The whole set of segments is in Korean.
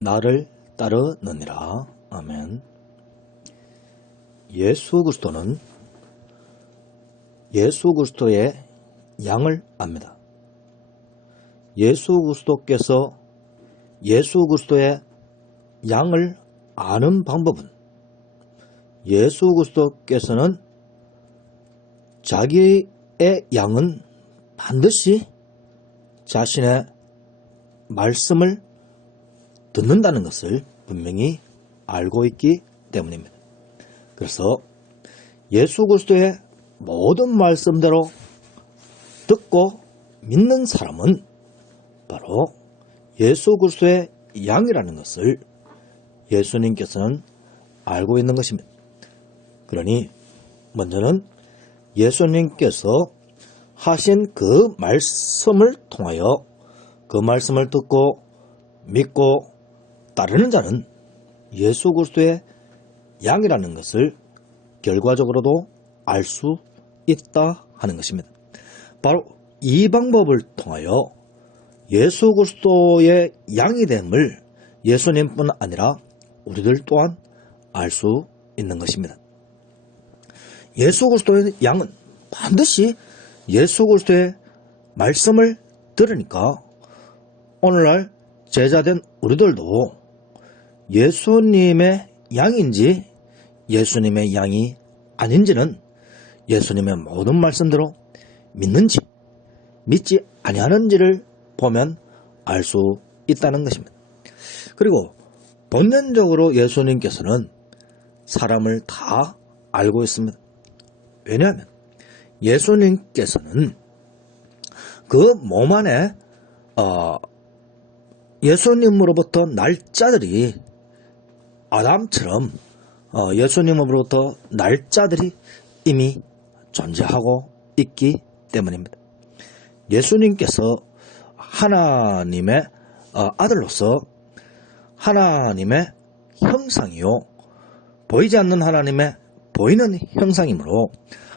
나를 따르느니라. 아멘. 예수 그리스도는 예수 그리스도의 양을 압니다. 예수 그리스도께서 예수 그리스도의 양을 아는 방법은 예수 그리스도께서는 자기의 양은 반드시 자신의 말씀을 듣는다는 것을 분명히 알고 있기 때문입니다. 그래서 예수 그리스도의 모든 말씀대로 듣고 믿는 사람은 바로 예수 그리스도의 양이라는 것을 예수님께서는 알고 있는 것입니다. 그러니 먼저는 예수님께서 하신 그 말씀을 통하여 그 말씀을 듣고 믿고 따르는 자는 예수 그리스도의 양이라는 것을 결과적으로도 알 수 있다 하는 것입니다. 바로 이 방법을 통하여 예수 그리스도의 양이 됨을 예수님뿐 아니라 우리들 또한 알 수 있는 것입니다. 예수 그리스도의 양은 반드시 예수 그리스도의 말씀을 들으니까 오늘날 제자된 우리들도 예수님의 양인지 예수님의 양이 아닌지는 예수님의 모든 말씀대로 믿는지 믿지 아니하는지를 보면 알 수 있다는 것입니다. 그리고 본연적으로 예수님께서는 사람을 다 알고 있습니다. 왜냐하면 예수님께서는 그 몸 안에 예수님으로부터 날짜들이 아담처럼 예수님으로부터 날짜들이 이미 존재하고 있기 때문입니다. 예수님께서 하나님의 아들로서 하나님의 형상이요 보이지 않는 하나님의 보이는 형상이므로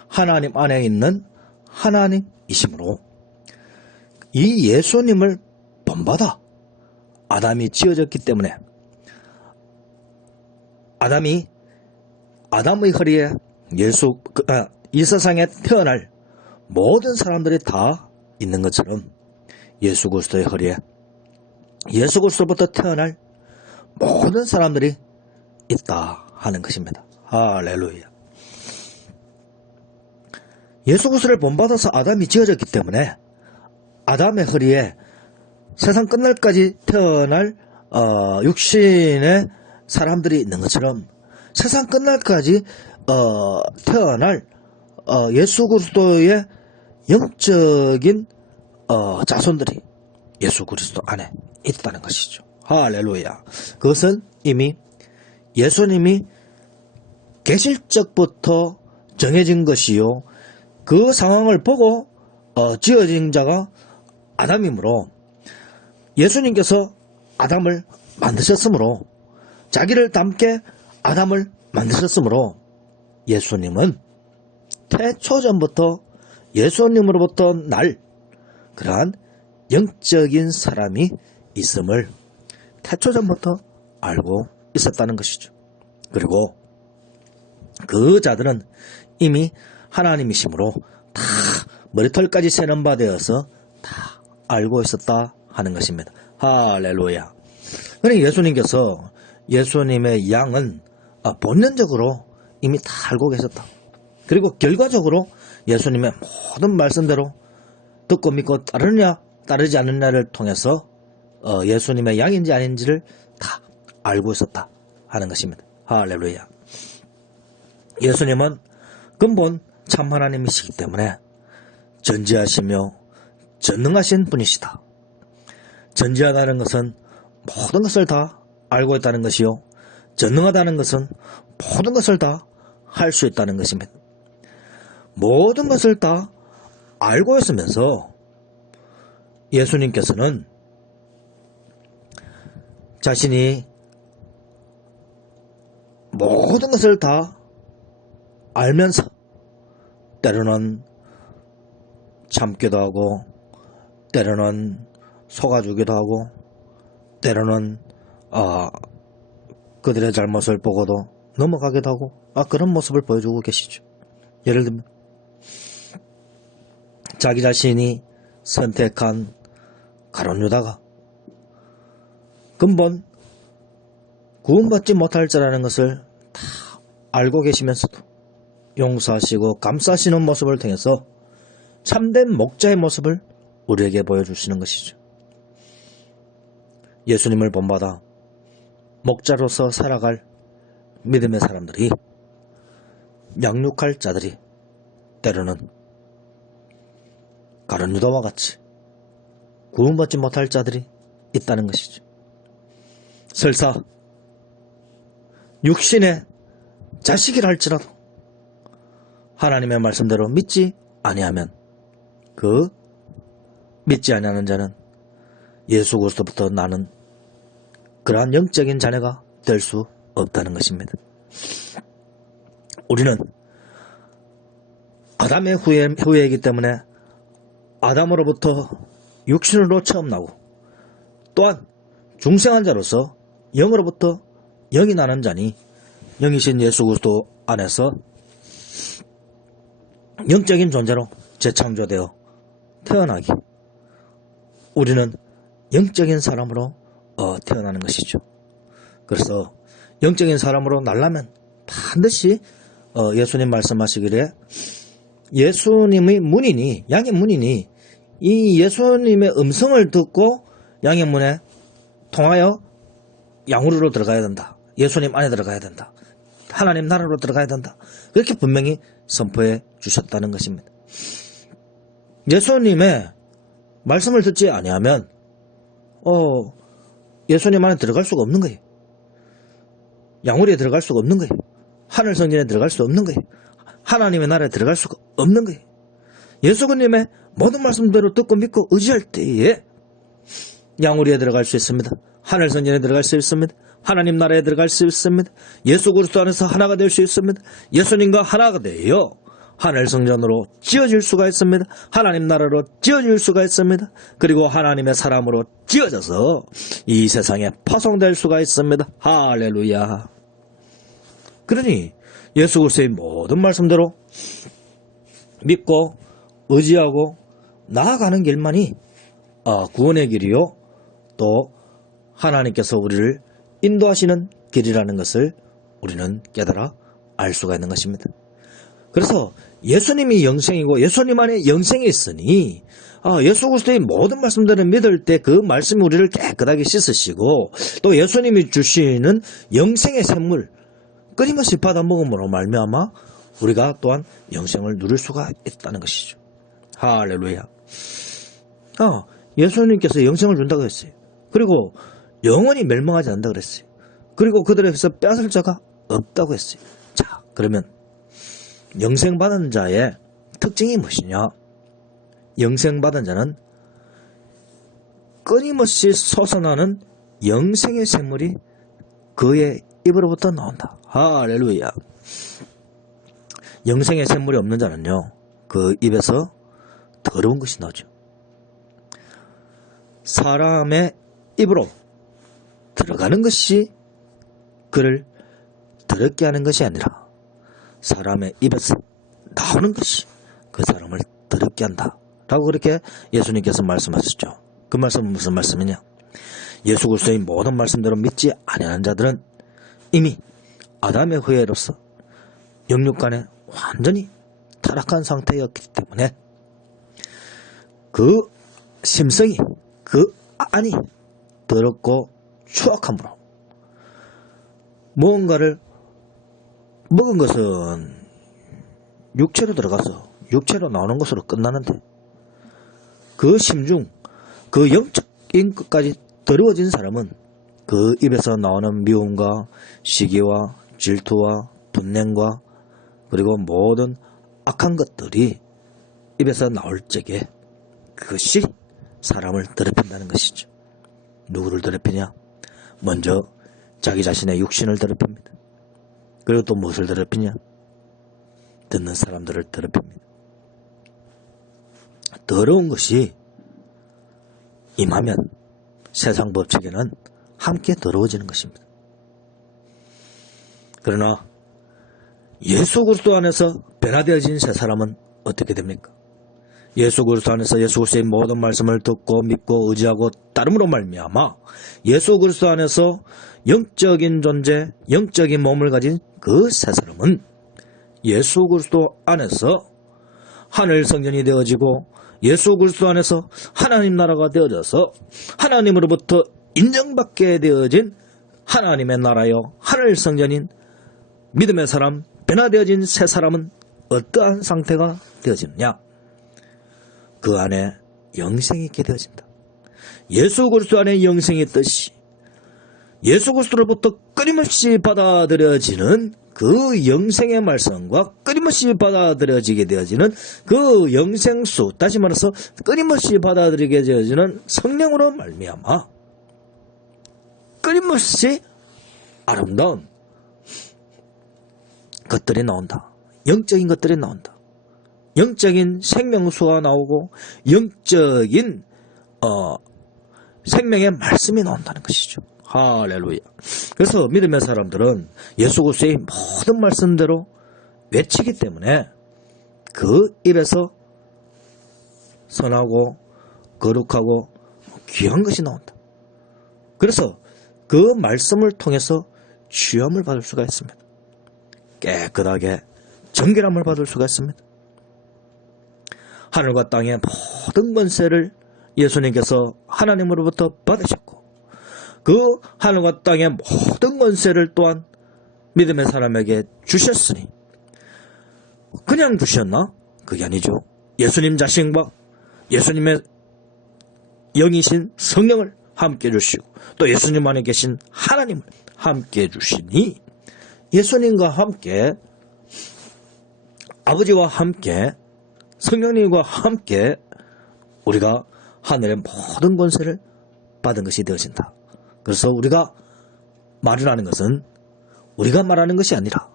하나님 안에 있는 하나님이시므로 이 예수님을 본받아 아담이 지어졌기 때문에 아담의 허리에 이 세상에 태어날 모든 사람들이 다 있는 것처럼 예수 그리스도의 허리에 예수 그리스도부터 태어날 모든 사람들이 있다 하는 것입니다. 할렐루야. 예수 그리스도를 본받아서 아담이 지어졌기 때문에 아담의 허리에 세상 끝날까지 태어날 육신의 사람들이 있는 것처럼 세상 끝날까지 태어날 예수 그리스도의 영적인 자손들이 예수 그리스도 안에 있다는 것이죠. 할렐루야. 그것은 이미 예수님이 계실 적부터 정해진 것이요 그 상황을 보고 지어진 자가 아담이므로 예수님께서 아담을 만드셨으므로 자기를 닮게 아담을 만드셨으므로 예수님은 태초전부터 예수님으로부터 날 그러한 영적인 사람이 있음을 태초전부터 알고 있었다는 것이죠. 그리고 그 자들은 이미 하나님이시므로 다 머리털까지 세는 바 되어서 다 알고 있었다 하는 것입니다. 할렐루야. 그러니 예수님께서 예수님의 양은 본연적으로 이미 다 알고 계셨다. 그리고 결과적으로 예수님의 모든 말씀대로 듣고 믿고 따르느냐 따르지 않느냐를 통해서 예수님의 양인지 아닌지를 다 알고 있었다 하는 것입니다. 할렐루야. 예수님은 근본 참 하나님이시기 때문에 전지하시며 전능하신 분이시다. 전지하다는 것은 모든 것을 다 알고 있다는 것이요 전능하다는 것은 모든 것을 다 할 수 있다는 것입니다. 모든 것을 다 알고 있으면서 예수님께서는 자신이 모든 것을 다 알면서 때로는 참기도 하고 때로는 속아주기도 하고 때로는 그들의 잘못을 보고도 넘어가기도 하고 그런 모습을 보여주고 계시죠. 예를 들면 자기 자신이 선택한 가룟 유다가 근본 구원받지 못할 자라는 것을 다 알고 계시면서도 용서하시고 감싸시는 모습을 통해서 참된 목자의 모습을 우리에게 보여주시는 것이죠. 예수님을 본받아 목자로서 살아갈 믿음의 사람들이, 양육할 자들이 때로는 가룟 유다와 같이 구원받지 못할 자들이 있다는 것이죠. 설사 육신의 자식이라 할지라도 하나님의 말씀대로 믿지 아니하면 그 믿지 아니하는 자는 예수 그리스도부터 나는 그러한 영적인 자녀가 될 수 없다는 것입니다. 우리는 아담의 후예이기 때문에 아담으로부터 육신으로 처음 나고 또한 중생한 자로서 영으로부터 영이 나는 자니 영이신 예수 그리스도 안에서 영적인 존재로 재창조되어 태어나기, 우리는 영적인 사람으로 태어나는 것이죠. 그래서 영적인 사람으로 날라면 반드시 예수님 말씀하시기를 예수님의 문이니, 양의 문이니 이 예수님의 음성을 듣고 양의 문에 통하여 양으로 들어가야 된다. 예수님 안에 들어가야 된다. 하나님 나라로 들어가야 된다. 그렇게 분명히 선포해 주셨다는 것입니다. 예수님의 말씀을 듣지 아니하면 예수님 안에 들어갈 수가 없는 거예요. 양우리에 들어갈 수가 없는 거예요. 하늘 성전에 들어갈 수 없는 거예요. 하나님의 나라에 들어갈 수가 없는 거예요. 예수님의 모든 말씀대로 듣고 믿고 의지할 때에 양우리에 들어갈 수 있습니다. 하늘 성전에 들어갈 수 있습니다. 하나님 나라에 들어갈 수 있습니다. 예수 그리스도 안에서 하나가 될 수 있습니다. 예수님과 하나가 되어 하늘 성전으로 지어질 수가 있습니다. 하나님 나라로 지어질 수가 있습니다. 그리고 하나님의 사람으로 지어져서 이 세상에 파송될 수가 있습니다. 할렐루야. 그러니 예수 그리스도의 모든 말씀대로 믿고 의지하고 나아가는 길만이 구원의 길이요 또 하나님께서 우리를 인도하시는 길이라는 것을 우리는 깨달아 알 수가 있는 것입니다. 그래서 예수님이 영생이고 예수님 안에 영생이 있으니 예수 그리스도의 모든 말씀들을 믿을 때 그 말씀이 우리를 깨끗하게 씻으시고 또 예수님이 주시는 영생의 샘물 끊임없이 받아 먹음으로 말미암아 우리가 또한 영생을 누릴 수가 있다는 것이죠. 할렐루야. 예수님께서 영생을 준다고 했어요. 그리고 영원히 멸망하지 않는다 그랬어요. 그리고 그들에게서 빼앗을 자가 없다고 했어요. 자, 그러면 영생받은 자의 특징이 무엇이냐? 영생받은 자는 끊임없이 솟아나는 영생의 샘물이 그의 입으로부터 나온다. 할렐루야. 영생의 샘물이 없는 자는요, 그 입에서 더러운 것이 나오죠. 사람의 입으로 들어가는 것이 그를 더럽게 하는 것이 아니라 사람의 입에서 나오는 것이 그 사람을 더럽게 한다 라고 그렇게 예수님께서 말씀하셨죠. 그 말씀은 무슨 말씀이냐? 예수 그리스도의 모든 말씀대로 믿지 아니하는 자들은 이미 아담의 후예로서 영육간에 완전히 타락한 상태였기 때문에 그 심성이, 그 안이 더럽고 추악함으로 무언가를 먹은 것은 육체로 들어가서 육체로 나오는 것으로 끝나는데 그 심중, 그 영적인 것까지 더러워진 사람은 그 입에서 나오는 미움과 시기와 질투와 분냉과 그리고 모든 악한 것들이 입에서 나올 적에 그것이 사람을 더럽힌다는 것이죠. 누구를 더럽히냐? 먼저 자기 자신의 육신을 더럽힙니다. 그리고 또 무엇을 더럽히냐? 듣는 사람들을 더럽힙니다. 더러운 것이 임하면 세상 법칙에는 함께 더러워지는 것입니다. 그러나 예수 그리스도 안에서 변화되어진 새 사람은 어떻게 됩니까? 예수 그리스도 안에서 예수 그리스도의 모든 말씀을 듣고 믿고 의지하고 따름으로 말미암아 예수 그리스도 안에서 영적인 존재, 영적인 몸을 가진 그 새 사람은 예수 그리스도 안에서 하늘 성전이 되어지고 예수 그리스도 안에서 하나님 나라가 되어져서 하나님으로부터 인정받게 되어진 하나님의 나라요 하늘 성전인 믿음의 사람, 변화되어진 새 사람은 어떠한 상태가 되어지느냐? 그 안에 영생이 있게 되어진다. 예수 그리스도 안에 영생이 있듯이 예수 그리스도로부터 끊임없이 받아들여지는 그 영생의 말씀과 끊임없이 받아들여지게 되어지는 그 영생수, 다시 말해서 끊임없이 받아들이게 되어지는 성령으로 말미암아 끊임없이 아름다운 것들이 나온다. 영적인 것들이 나온다. 영적인 생명수가 나오고 영적인 생명의 말씀이 나온다는 것이죠. 할렐루야. 그래서 믿음의 사람들은 예수 그리스도의 모든 말씀대로 외치기 때문에 그 입에서 선하고 거룩하고 귀한 것이 나온다. 그래서 그 말씀을 통해서 주염을 받을 수가 있습니다. 깨끗하게 정결함을 받을 수가 있습니다. 하늘과 땅의 모든 권세를 예수님께서 하나님으로부터 받으셨고 그 하늘과 땅의 모든 권세를 또한 믿음의 사람에게 주셨으니 그냥 주셨나? 그게 아니죠. 예수님 자신과 예수님의 영이신 성령을 함께 주시고 또 예수님 안에 계신 하나님을 함께 주시니 예수님과 함께 아버지와 함께 성령님과 함께 우리가 하늘의 모든 권세를 받은 것이 되어진다. 그래서 우리가 말을 하는 것은 우리가 말하는 것이 아니라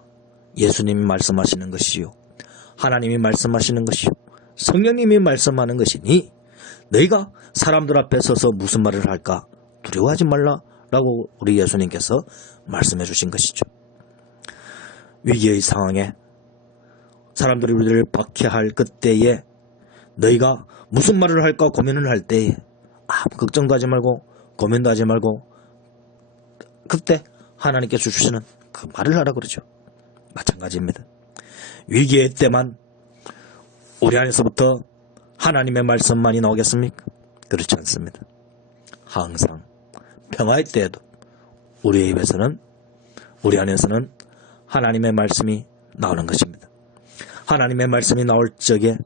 예수님이 말씀하시는 것이요 하나님이 말씀하시는 것이요 성령님이 말씀하는 것이니 너희가 사람들 앞에 서서 무슨 말을 할까 두려워하지 말라라고 우리 예수님께서 말씀해 주신 것이죠. 위기의 상황에 사람들이 우리를 박해할 그때에 너희가 무슨 말을 할까 고민을 할 때에 아무 걱정도 하지 말고 고민도 하지 말고 그때 하나님께서 주시는 그 말을 하라 그러죠. 마찬가지입니다. 위기의 때만 우리 안에서부터 하나님의 말씀만이 나오겠습니까? 그렇지 않습니다. 항상 평화의 때에도 우리의 입에서는 우리 안에서는 하나님의 말씀이 나오는 것입니다. 하나님의 말씀이 나올 적에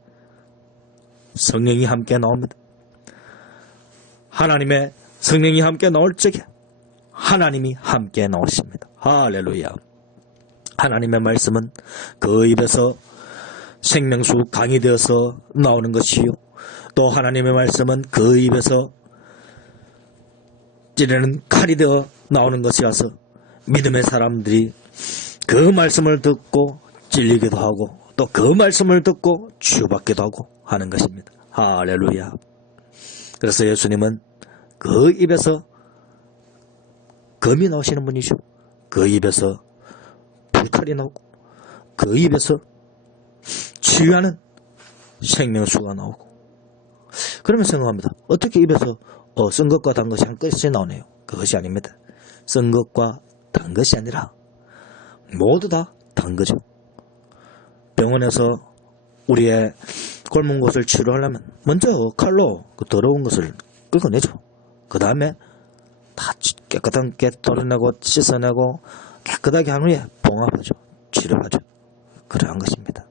성령이 함께 나옵니다. 하나님의 성령이 함께 나올 적에 하나님이 함께 나오십니다. 할렐루야. 하나님의 말씀은 그 입에서 생명수 강이 되어서 나오는 것이요 또 하나님의 말씀은 그 입에서 찌르는 칼이 되어 나오는 것이라서 믿음의 사람들이 그 말씀을 듣고 찔리기도 하고 또 그 말씀을 듣고 치유받기도 하고 하는 것입니다. 할렐루야. 그래서 예수님은 그 입에서 검이 나오시는 분이죠. 그 입에서 불칼이 나오고 그 입에서 치유하는 생명수가 나오고 그러면 생각합니다. 어떻게 입에서 쓴 것과 단 것이 한꺼번에 나오네요. 그것이 아닙니다. 쓴 것과 단 것이 아니라 모두 다 단 거죠. 병원에서 우리의 곪은 곳을 치료하려면 먼저 칼로 그 더러운 것을 긁어내죠. 그 다음에 다 깨끗한 게 털어내고 씻어내고 깨끗하게 한 후에 봉합하죠. 치료하죠. 그러한 것입니다.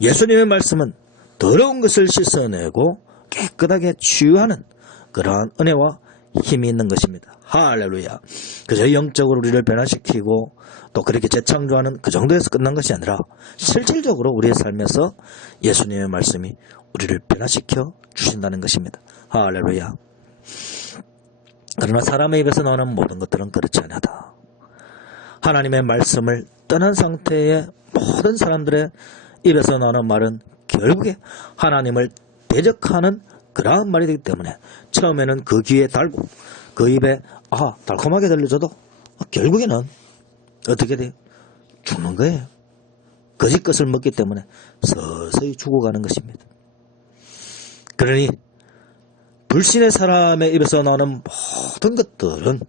예수님의 말씀은 더러운 것을 씻어내고 깨끗하게 치유하는 그러한 은혜와 힘이 있는 것입니다. 할렐루야. 그저 영적으로 우리를 변화시키고 또 그렇게 재창조하는 그 정도에서 끝난 것이 아니라 실질적으로 우리의 삶에서 예수님의 말씀이 우리를 변화시켜 주신다는 것입니다. 할렐루야. 그러나 사람의 입에서 나오는 모든 것들은 그렇지 않다. 하나님의 말씀을 떠난 상태의 모든 사람들의 입에서 나오는 말은 결국에 하나님을 대적하는 그러한 말이 되기 때문에 처음에는 그 귀에 달고 그 입에 달콤하게 들려줘도 결국에는 어떻게 돼요? 죽는 거예요. 거짓 것을 먹기 때문에 서서히 죽어가는 것입니다. 그러니 불신의 사람의 입에서 나오는 모든 것들은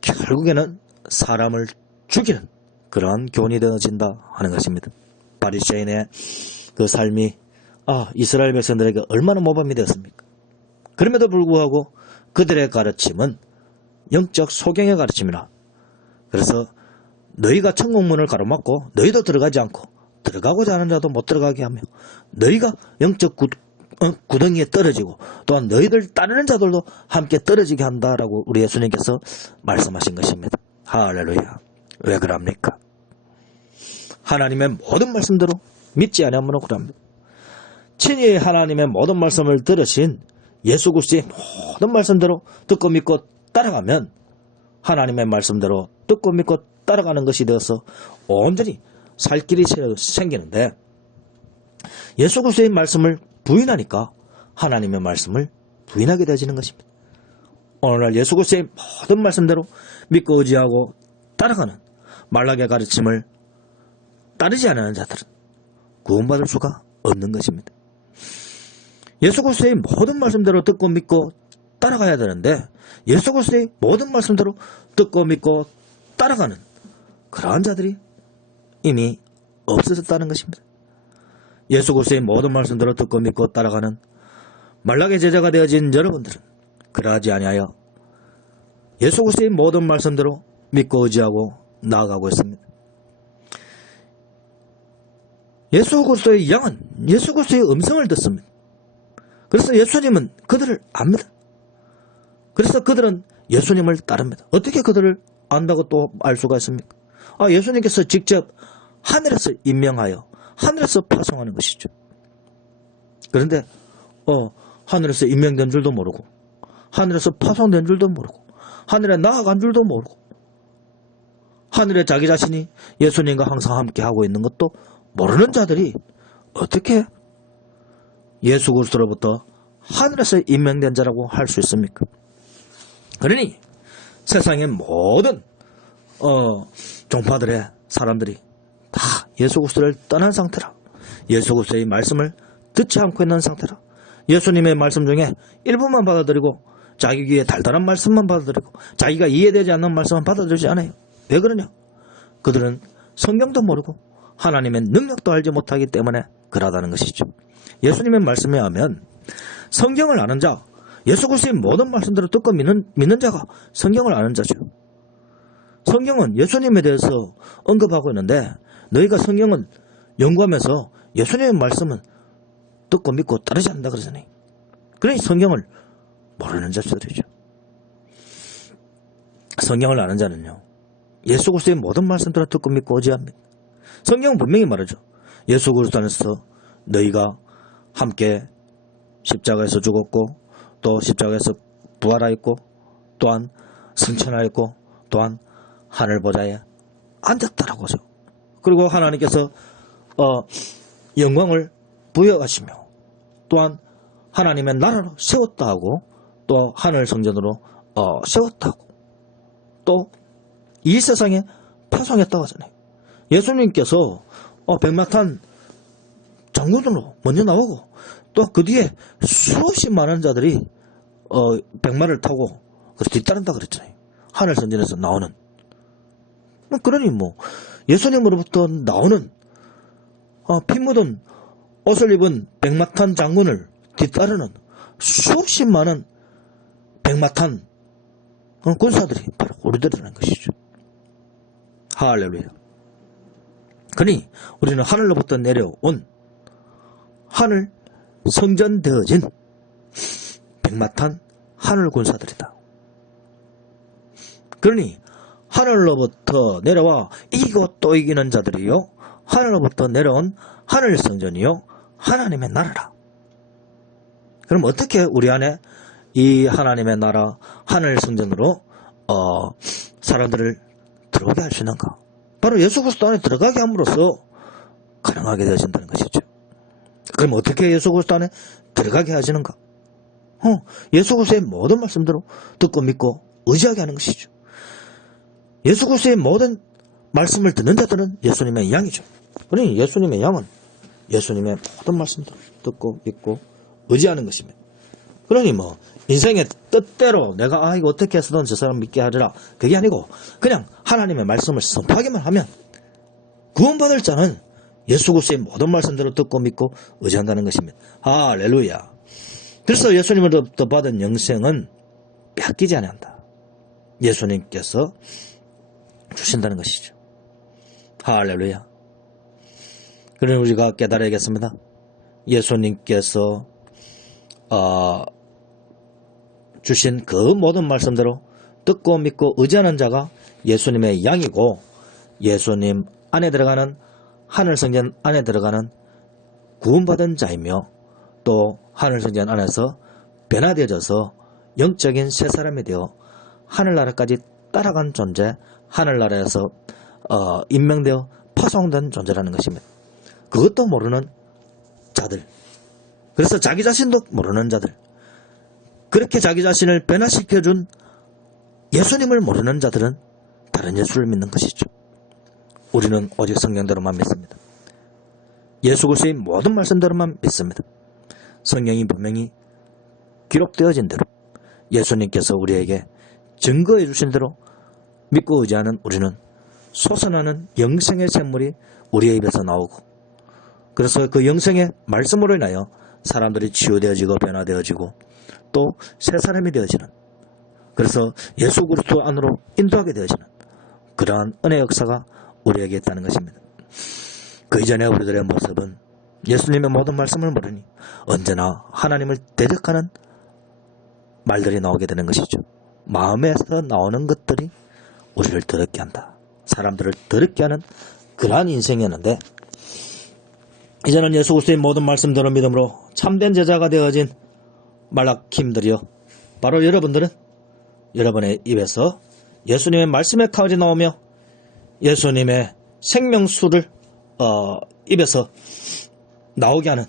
결국에는 사람을 죽이는 그러한 교훈이 되어진다 하는 것입니다. 바리새인의 그 삶이 이스라엘 백성들에게 얼마나 모범이 되었습니까? 그럼에도 불구하고 그들의 가르침은 영적 소경의 가르침이라. 그래서 너희가 천국문을 가로막고 너희도 들어가지 않고 들어가고자 하는 자도 못 들어가게 하며 너희가 영적 구덩이에 떨어지고 또한 너희들 따르는 자들도 함께 떨어지게 한다라고 우리 예수님께서 말씀하신 것입니다. 할렐루야. 왜 그럽니까? 하나님의 모든 말씀대로 믿지 않으므로 그럽니다. 친히 하나님의 모든 말씀을 들으신 예수 그리스도의 모든 말씀대로 듣고 믿고 따라가면 하나님의 말씀대로 듣고 믿고 따라가는 것이 되어서 온전히 살 길이 생기는데, 예수 그리스도의 말씀을 부인하니까 하나님의 말씀을 부인하게 되어지는 것입니다. 오늘날 예수 그리스도의 모든 말씀대로 믿고 의지하고 따라가는 말락의 가르침을 따르지 않는 자들은 구원받을 수가 없는 것입니다. 예수 그리스도의 모든 말씀대로 듣고 믿고 따라가야 되는데, 예수 그리스도의 모든 말씀대로 듣고 믿고 따라가는 그러한 자들이 이미 없어졌다는 것입니다. 예수 그리스도의 모든 말씀대로 듣고 믿고 따라가는 말락의 제자가 되어진 여러분들은 그러하지 아니하여 예수 그리스도의 모든 말씀대로 믿고 의지하고 나아가고 있습니다. 예수 그리스도의 양은 예수 그리스도의 음성을 듣습니다. 그래서 예수님은 그들을 압니다. 그래서 그들은 예수님을 따릅니다. 어떻게 그들을 안다고 또 알 수가 있습니까? 예수님께서 직접 하늘에서 임명하여 하늘에서 파송하는 것이죠. 그런데 하늘에서 임명된 줄도 모르고 하늘에서 파송된 줄도 모르고 하늘에 나아간 줄도 모르고 하늘에 자기 자신이 예수님과 항상 함께 하고 있는 것도 모르는 자들이 어떻게 예수 그리스도로부터 하늘에서 임명된 자라고 할 수 있습니까? 그러니 세상의 모든 종파들의 사람들이 다 예수 그리스도를 떠난 상태라, 예수 그리스도의 말씀을 듣지 않고 있는 상태라, 예수님의 말씀 중에 일부만 받아들이고 자기 귀에 달달한 말씀만 받아들이고 자기가 이해되지 않는 말씀만 받아들이지 않아요. 왜 그러냐? 그들은 성경도 모르고 하나님의 능력도 알지 못하기 때문에 그러다는 것이죠. 예수님의 말씀에 하면 성경을 아는 자, 예수 그리스도의 모든 말씀대로 듣고 믿는 자가 성경을 아는 자죠. 성경은 예수님에 대해서 언급하고 있는데 너희가 성경은 연구하면서 예수님의 말씀은 듣고 믿고 따르지 않는다 그러잖아요. 그러니 성경을 모르는 자들이죠. 성경을 아는 자는요, 예수 그리스도의 모든 말씀대로 듣고 믿고 의지합니다. 성경은 분명히 말하죠. 예수 그리스도 안에서 너희가 함께 십자가에서 죽었고 또 십자가에서 부활하였고 또한 승천하였고 또한 하늘 보좌에 앉았다라고 하죠. 그리고 하나님께서 영광을 부여하시며 또한 하나님의 나라로 세웠다 하고 또 하늘 성전으로 세웠다고 또 이 세상에 파송했다고 하잖아요. 예수님께서 백마탄 장군으로 먼저 나오고 또 그 뒤에 수없이 많은 자들이 백마를 타고 뒤따른다 그랬잖아요. 하늘 성전에서 나오는. 그러니 예수님으로부터 나오는 피 묻은 옷을 입은 백마탄 장군을 뒤따르는 수없이 많은 백마탄 군사들이 바로 우리들이라는 것이죠. 할렐루야. 그러니 우리는 하늘로부터 내려온 하늘 성전되어진 백마탄 하늘 군사들이다. 그러니 하늘로부터 내려와 이기고 또 이기는 자들이요, 하늘로부터 내려온 하늘 성전이요 하나님의 나라라. 그럼 어떻게 우리 안에 이 하나님의 나라 하늘 성전으로 사람들을 들어오게 할 수 있는가? 바로 예수 그리스도 안에 들어가게 함으로써 가능하게 되어진다는 것이죠. 그럼 어떻게 예수 그리스도 안에 들어가게 하시는가? 예수 그리스도의 모든 말씀대로 듣고 믿고 의지하게 하는 것이죠. 예수 그리스도의 모든 말씀을 듣는 자들은 예수님의 양이죠. 그러니 예수님의 양은 예수님의 모든 말씀대로 듣고 믿고 의지하는 것입니다. 그러니 인생의 뜻대로 내가 이거 어떻게 해서든 저 사람 믿게 하리라, 그게 아니고 그냥 하나님의 말씀을 선포하기만 하면 구원받을 자는 예수 그리스도의 모든 말씀대로 듣고 믿고 의지한다는 것입니다. 할렐루야. 그래서 예수님으로부터 받은 영생은 뺏기지 아니한다. 예수님께서 주신다는 것이죠. 할렐루야. 그러니 우리가 깨달아야겠습니다. 예수님께서 주신 그 모든 말씀대로 듣고 믿고 의지하는 자가 예수님의 양이고, 예수님 안에 들어가는 하늘성전 안에 들어가는 구원받은 자이며, 또 하늘성전 안에서 변화되어져서 영적인 새 사람이 되어 하늘나라까지 따라간 존재, 하늘나라에서 임명되어 파송된 존재라는 것입니다. 그것도 모르는 자들, 그래서 자기 자신도 모르는 자들, 그렇게 자기 자신을 변화시켜준 예수님을 모르는 자들은 다른 예수를 믿는 것이죠. 우리는 오직 성경대로만 믿습니다. 예수 그리스도의 모든 말씀대로만 믿습니다. 성경이 분명히 기록되어진 대로 예수님께서 우리에게 증거해 주신 대로 믿고 의지하는 우리는 솟아나는 영생의 샘물이 우리의 입에서 나오고, 그래서 그 영생의 말씀으로 인하여 사람들이 치유되어지고 변화되어지고 또 새 사람이 되어지는, 그래서 예수 그리스도 안으로 인도하게 되어지는 그러한 은혜 역사가 우리에게 있다는 것입니다. 그 이전에 우리들의 모습은 예수님의 모든 말씀을 모르니 언제나 하나님을 대적하는 말들이 나오게 되는 것이죠. 마음에서 나오는 것들이 우리를 더럽게 한다, 사람들을 더럽게 하는 그러한 인생이었는데, 이제는 예수 그리스도의 모든 말씀대로 믿음으로 참된 제자가 되어진 말라킴들이여, 바로 여러분들은 여러분의 입에서 예수님의 말씀의 칼이 나오며 예수님의 생명수를 입에서 나오게 하는,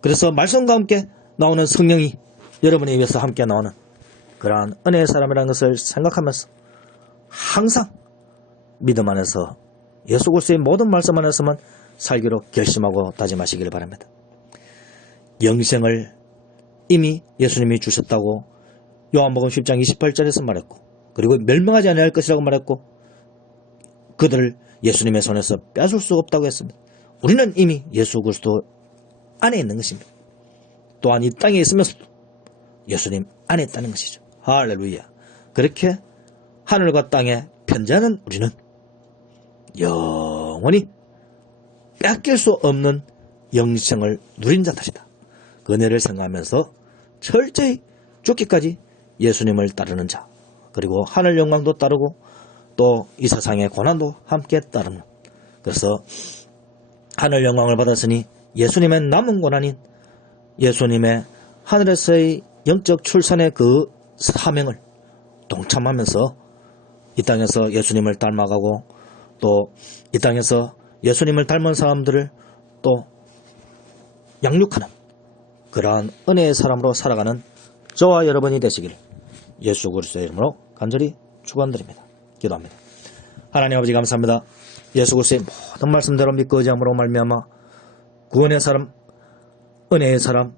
그래서 말씀과 함께 나오는 성령이 여러분의 입에서 함께 나오는 그러한 은혜의 사람이라는 것을 생각하면서 항상 믿음 안에서 예수 그리스도의 모든 말씀 안에서만 살기로 결심하고 다짐하시기를 바랍니다. 영생을 이미 예수님이 주셨다고 요한복음 10장 28절에서 말했고, 그리고 멸망하지 아니할 것이라고 말했고, 그들을 예수님의 손에서 뺏을 수 없다고 했습니다. 우리는 이미 예수 그리스도 안에 있는 것입니다. 또한 이 땅에 있으면서도 예수님 안에 있다는 것이죠. 할렐루야. 그렇게 하늘과 땅에 편재하는 우리는 영원히 뺏길 수 없는 영생을 누린 자들이다. 그 은혜를 생각하면서 철저히 죽기까지 예수님을 따르는 자, 그리고 하늘 영광도 따르고 또 이 세상의 고난도 함께 따르는, 그래서 하늘 영광을 받았으니 예수님의 남은 고난인 예수님의 하늘에서의 영적 출산의 그 사명을 동참하면서 이 땅에서 예수님을 닮아가고, 또 이 땅에서 예수님을 닮은 사람들을 또 양육하는 그러한 은혜의 사람으로 살아가는 저와 여러분이 되시길 예수 그리스도의 이름으로 간절히 축원드립니다. 기도합니다. 하나님 아버지 감사합니다. 예수 그리스도의 모든 말씀대로 믿고 의지함으로 말미암아 구원의 사람, 은혜의 사람,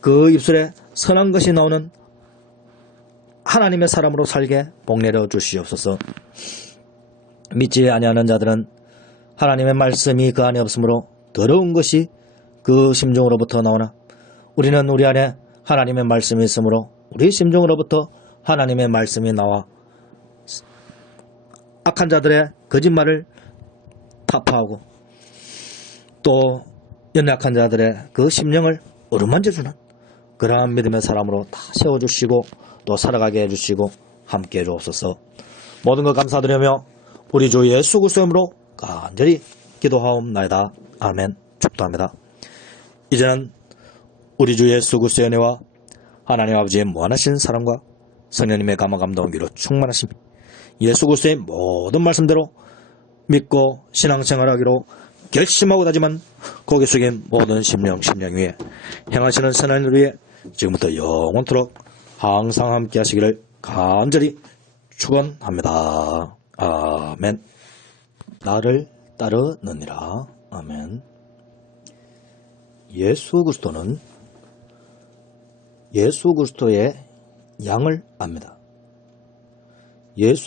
그 입술에 선한 것이 나오는 하나님의 사람으로 살게 복내려 주시옵소서. 믿지 아니하는 자들은 하나님의 말씀이 그 안에 없으므로 더러운 것이 그 심중으로부터 나오나, 우리는 우리 안에 하나님의 말씀이 있으므로 우리 심중으로부터 하나님의 말씀이 나와 악한 자들의 거짓말을 타파하고 또 연약한 자들의 그 심령을 어루만져주는 그러한 믿음의 사람으로 다 세워주시고 또 살아가게 해주시고 함께 해주옵소서. 모든 것 감사드리며 우리 주 예수 그리스도의 이름으로 간절히 기도하옵나이다. 아멘. 축도합니다. 이제는 우리 주 예수 그리스도의 은혜와 하나님 아버지의 무한하신 사랑과 성령님의 감화 감동 위로 충만하심, 예수 그리스도의 모든 말씀대로 믿고 신앙생활하기로 결심하고 다짐한 고개 숙인 모든 심령 위에 행하시는 선한 일 위에 지금부터 영원토록 항상 함께 하시기를 간절히 축원합니다. 아멘. 나를 따르느니라. 아멘. 예수 그리스도는 예수 그리스도의 양을 압니다. 예수